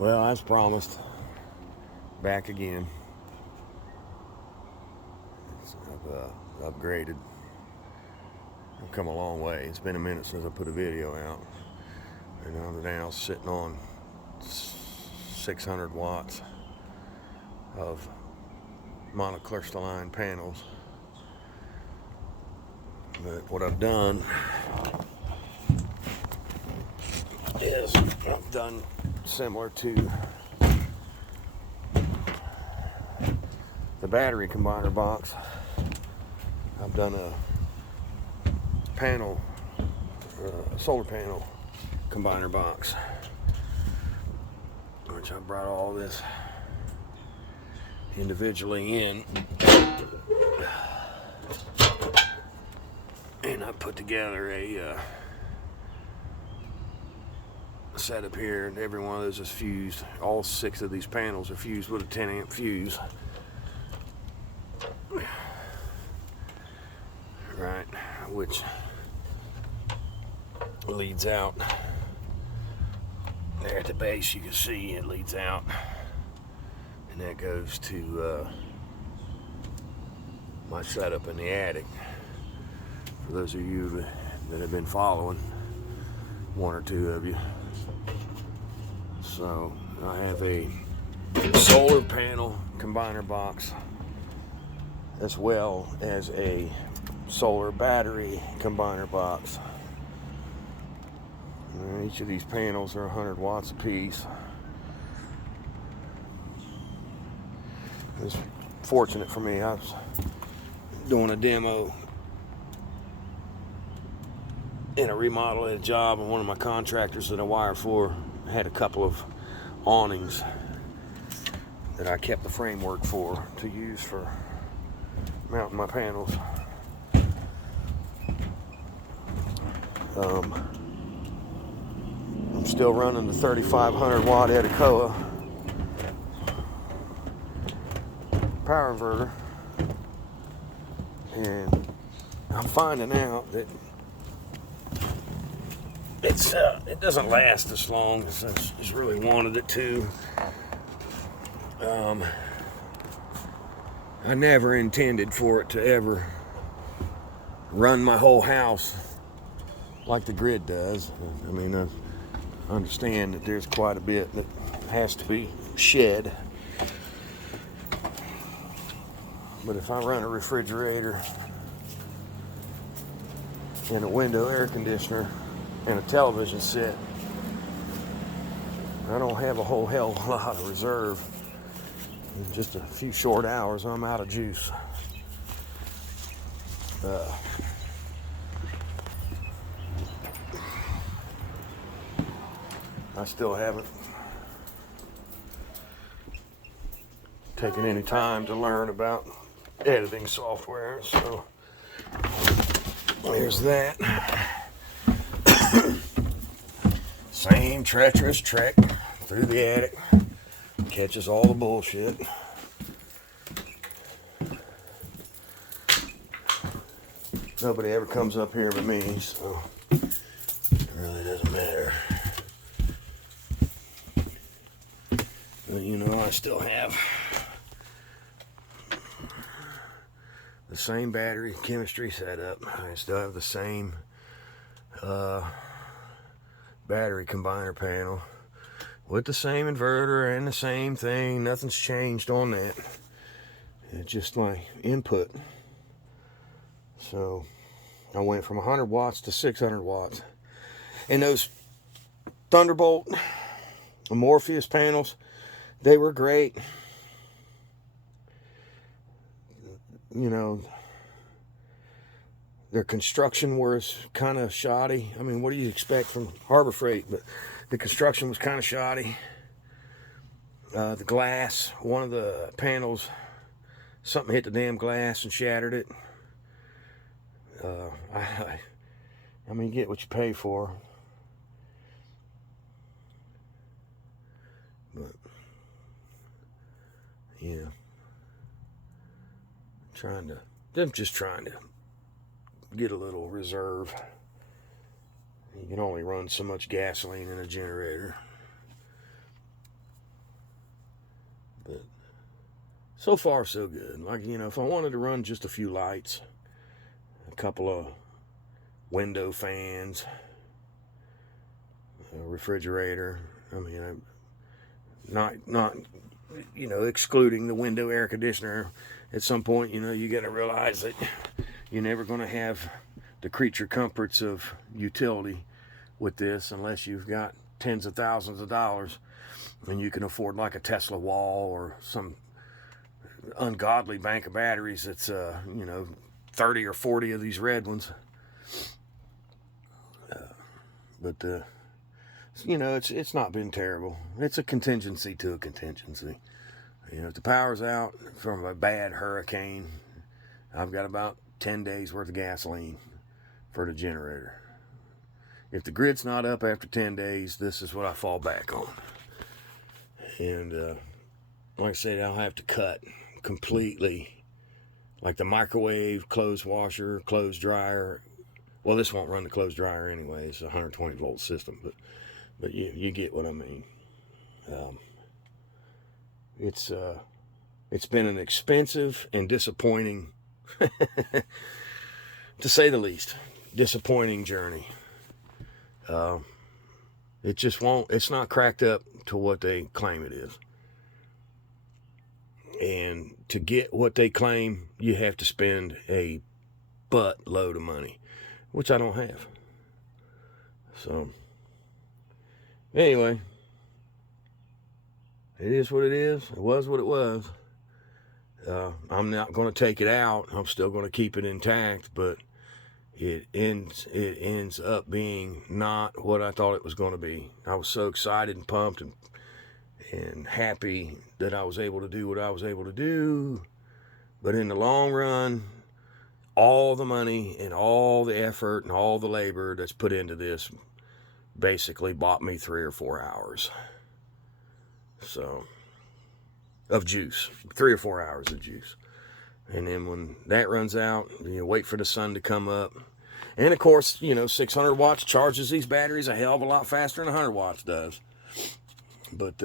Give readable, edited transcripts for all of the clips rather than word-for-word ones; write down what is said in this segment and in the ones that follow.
Well, as promised, back again. I've upgraded. I've come a long way. It's been a minute since I put a video out. And I'm now sitting on 600 watts of monocrystalline panels. But what I've done is I've done similar to the battery combiner box. I've done a panel, solar panel combiner box, which I brought all this individually in, and I put together a setup here, and every one of those is fused. All 6 of these panels are fused with a 10 amp fuse. Right, which leads out there at the base. You can see it leads out, and that goes to my setup in the attic. For those of you that have been following, 1 or 2 of you. So I have a solar panel combiner box as well as a solar battery combiner box. And each of these panels are 100 watts apiece. It's fortunate for me. I was doing a demo in a remodel at a job, and one of my contractors that I wire for had a couple of awnings that I kept the framework for to use for mounting my panels. I'm still running the 3500 watt Edecoa power inverter, and I'm finding out that it doesn't last as long as I just really wanted it to. I never intended for it to ever run my whole house like the grid does. I mean, I understand that there's quite a bit that has to be shed. But if I run a refrigerator and a window air conditioner and a television set, I don't have a whole hell of a lot of reserve. In just a few short hours, I'm out of juice. I still haven't taken any time to learn about editing software, so there's that. Same treacherous trek through the attic, catches all the bullshit. Nobody ever comes up here but me, so it really doesn't matter. But you know, I still have the same battery chemistry setup. I still have the same battery combiner panel with the same inverter and the same thing. Nothing's changed on that. It's just my input. So I went from 100 watts to 600 watts. And those Thunderbolt Morpheus panels, they were great. You know, their construction was kind of shoddy. I mean, what do you expect from Harbor Freight? But the construction was kind of shoddy. The glass, one of the panels, something hit the damn glass and shattered it. I mean, you get what you pay for. But yeah, I'm just trying to get a little reserve. You can only run so much gasoline in a generator. so far so good. Like, you know, if I wanted to run just a few lights, a couple of window fans, a refrigerator, I mean, not you know, excluding the window air conditioner. At some point, you know, you got to realize that you're never going to have the creature comforts of utility with this unless you've got tens of thousands of dollars and you can afford like a Tesla wall or some ungodly bank of batteries that's you know, 30 or 40 of these red ones. But you know, it's not been terrible. It's a contingency to a contingency. You know, if the power's out from a bad hurricane, I've got about 10 days worth of gasoline for the generator. If the grid's not up after 10 days, this is what I fall back on. And like I said, I'll have to cut completely, like the microwave, clothes washer, clothes dryer. Well, this won't run the clothes dryer anyway. It's a 120 volt system, but you get what I mean. It's been an expensive and disappointing, to say the least, disappointing journey. It just won't. It's not cracked up to what they claim it is. And to get what they claim, you have to spend a buttload of money, which I don't have. So, anyway, it is what it is. It was what it was. I'm not going to take it out. I'm still going to keep it intact, but it ends up being not what I thought it was going to be. I was so excited and pumped and happy that I was able to do what I was able to do. But in the long run, all the money and all the effort and all the labor that's put into this basically bought me 3 or 4 hours. So, of juice, 3 or 4 hours of juice. And then when that runs out, you wait for the sun to come up. And of course, you know, 600 watts charges these batteries a hell of a lot faster than 100 watts does. But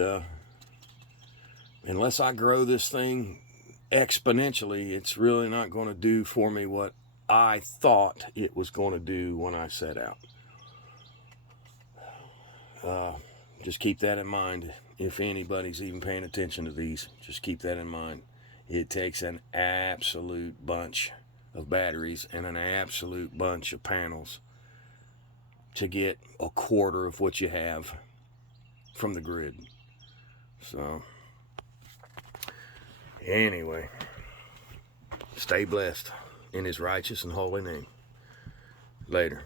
unless I grow this thing exponentially, it's really not going to do for me what I thought it was going to do when I set out. Just keep that in mind. If anybody's even paying attention to these, just keep that in mind. It takes an absolute bunch of batteries and an absolute bunch of panels to get a quarter of what you have from the grid. So, anyway, stay blessed in His righteous and holy name. Later.